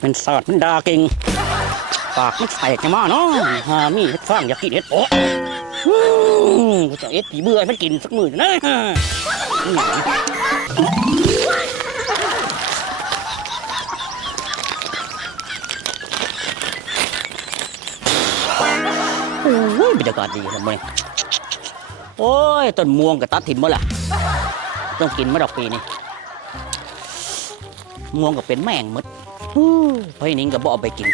เป็นศาสตร์มันดาเก่ง ปากมันแตกจะมาเนาะหามีเฮ็ดฟางอยากกินเฮ็ดโอืมกูจะเอ็ดผีเบื่อให้มันกินสักมื้อนะโอ้ยบรรยากาศดีทำไมโอ้ยต้นม่วงกับตัดถิ่นมบ่ล่ะ ต้องกินมาดอกปีนี่ม่วงก็เป็นแม่งมด เพราะนิ้งก็บ่เอาไปกิน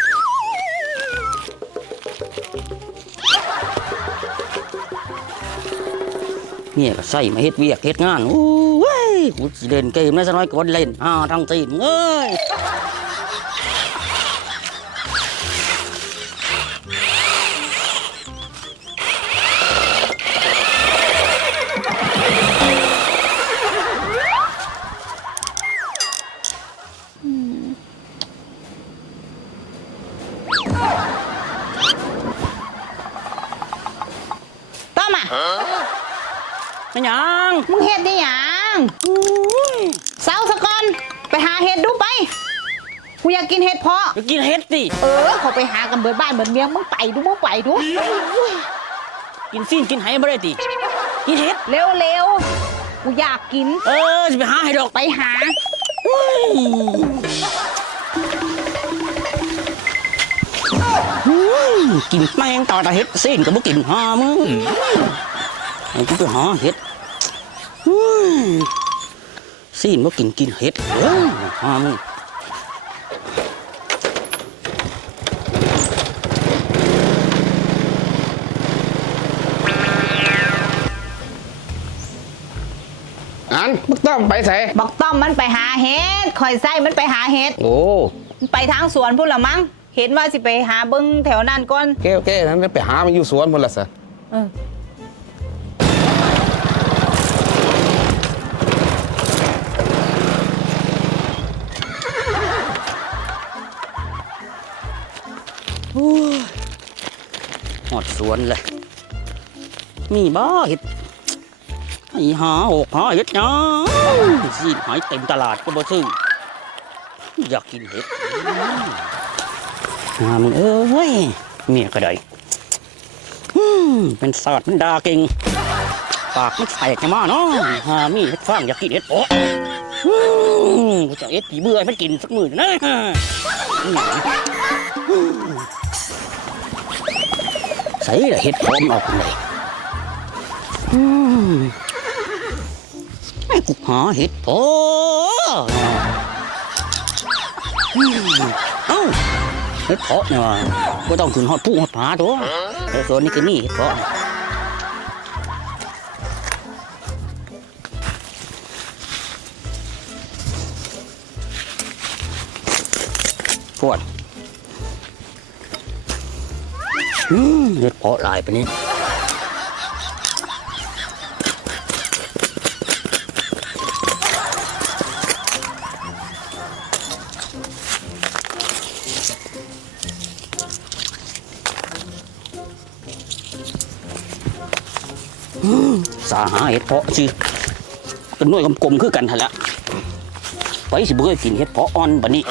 เนี่ยก็ใส่มาเฮ็ดเวียกเฮ็ดงานโอ้ยกูสิเล่นเกมนะสักหน้อยก็บ่ได้เล่นอ่าทั้งตีนเอ้ย ต้อมอะแม่หยังมึงเฮ็ดได้หยังเสาสะก่อนไปหาเห็ดดูไป กูอยากกินเห็ดเพาะจะกินเฮ็ดสิเออเขาไปหากันเบิดบ้านเบิดเมียงมึงไปดูมึงไปดู กินซีนกินไหบ่ได้ติกินเฮ็ด เร็วเร็วๆกูอยากกิน เออสิไปหาให้ดอกไปหา กินแมงต่อตาเฮ็ดซีนก็บ่กินหามึงไอ้กูไปหาเฮ็ดอุ้ยซีนบ่กินกินเฮ็ดเด้อหามึงอันมึงต้องไปใส่บอกต้อมมันไปหาเห็ดคอยไส้มันไปหาเห็ดโอ้มันไปทางสวนพุ่นละมั้ง เห็นว่าสิไปหาเบิ้งแถวนั้นก่อนเก้เก้นั้นไปหามันอยู่สวนหมดละสิเออหอดสวนเลย มีบ้าเห็ดไอ้หาหกหาเห็ดยังซีนหายเต็มตลาดก็บ่ซื้ออยากกินเห็ด งามเอ้ยเมียก็ได้เป็นสตร์มันดาเก่งปากมันแตกจะมาเนาะหามีเห็ดฟางอยากกินเห็ดโป๊ะอืมกูจะเอ็ดผีเบื่อให้มันกินสักมื้อนะใส่ละเห็ดพร้อมออกเลยไอ้กูหาเห็ดพอเอ้า เห็ดเพาะเนี่ยว่ะก็ต้องขึ้นหอดผู้หอดผาตัวแต่ส่วนนี้คือนี่เห็ดเพาะพวดอืมเห็ดเพาะหลายไปนี่ สาหาเห็ดเพาะสิเป็นหน่วยกลมๆคือกันหั่นละไปสิบ่เคยกินเห็ดเพาะอ่อนบัดนี้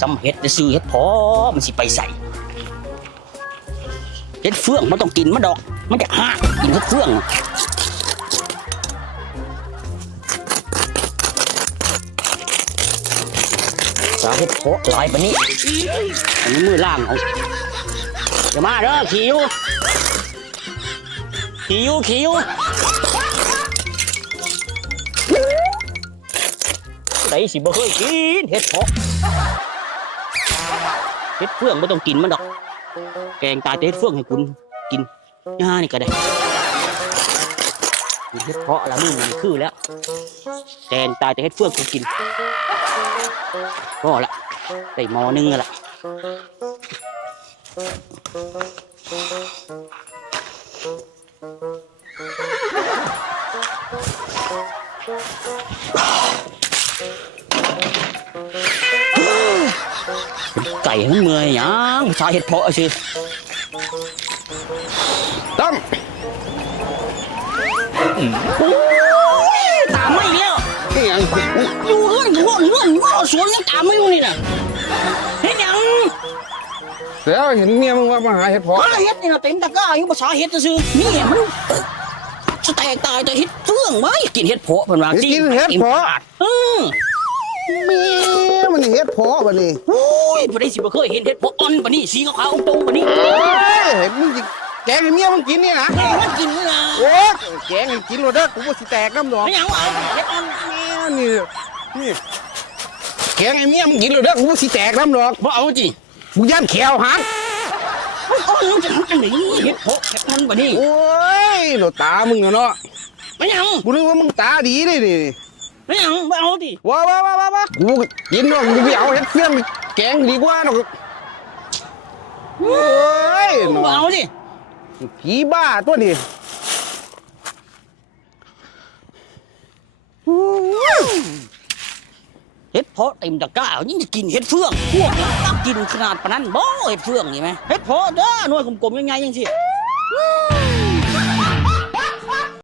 สำเห็ดจะซื้อเห็ดพอมันสิไปใส่เห็ดเฟืองมันต้องกินมันดอก มันจะห้ากินเห็ดเฟือง สาเห็ดเพาะหลายปานนี้อันนี้มือล่างเอาอย่ามาเด้อขิวขิวขิวไหนสิบ่เคยกินเห็ดเพาะเฮ็ดเฟืองไม่ต้องกินมันดอก แกงตายแต่เฮ็ดเฟืองให้คุณกินย่านี่ก็ได้ กินเฮ็ดเพาะและมึงมันคือแล้วแกงตายแต่เฮ็ดเฟืองกูกินพอละได้หมอหนึงแล้วละไก่มันเมื่อยยังชายเฮ็ดเพาะสิตั้ม โอ้ยตามไม่เลี้ยวนี่ยังอยู่เรื่องอยู่เรื่องว่าสวนยังตามไม่รู้นี่น่ะเฮ็ดหยังเดี๋ยวเห็นเมียมึงว่ามาหาเห็ดเพาะก็เฮ็ดนี่น่ะเต็มตะกร้าอยู่ภาษาเฮ็ดซื่อๆนี่มันจะแตกตายแต่เฮ็ดเฟื่องไหมกินเฮ็ดเพาะเพิ่นว่ากินเห็ดเพาะเออเมียมันเห็ดเพาะบัดนี้โอ้ยบ่ได้สิบ่เคยเห็นเฮ็ดเพาะอ่อนปานนี้สีขาวๆตรงปานนี้เอ้ยเห็นมึงสิ แกงให้เมียมึงกินนี่นะแม่มันกินนี่นะโอ้ยแกงให้กินโลดเด้อกูบ่สิแตกน้ำดอกไม่หยังวะเฮ็ดอ่อนแม่นี่นี่แกงให้เมียมึงกินโลดเด้อกูบ่สิแตกน้ำดอกบ่เอาจิกูย่านแขวหักมันอ่อนมันจะทำจังได๋เฮ็ดเพาะเฮ็ดอ่อนปานนี้โอ้ยโหนตามึงอะเนาะไม่หยังกูนึกว่ามึงตาดีเลยนี่ไม่หยังบ่เอาติว้าวว้าวว้าวว้าวกูกินเนาะกูไปเอาเห็ดเฟี้ยงแกงดีกว่าเนาะโอ้ยบ่เนาะเอาติ ผีบ้าตัวนี้เห็ดเพาะเต็มตะกร้ายิ่งจะกินเห็ดเฟือง พวกนี้ตักกินขนาดปานนั้นบ่เห็ดเฟื่องนี่ไหมเห็ดเพาะเด้อหน่วยกลมๆยังไงยังสิ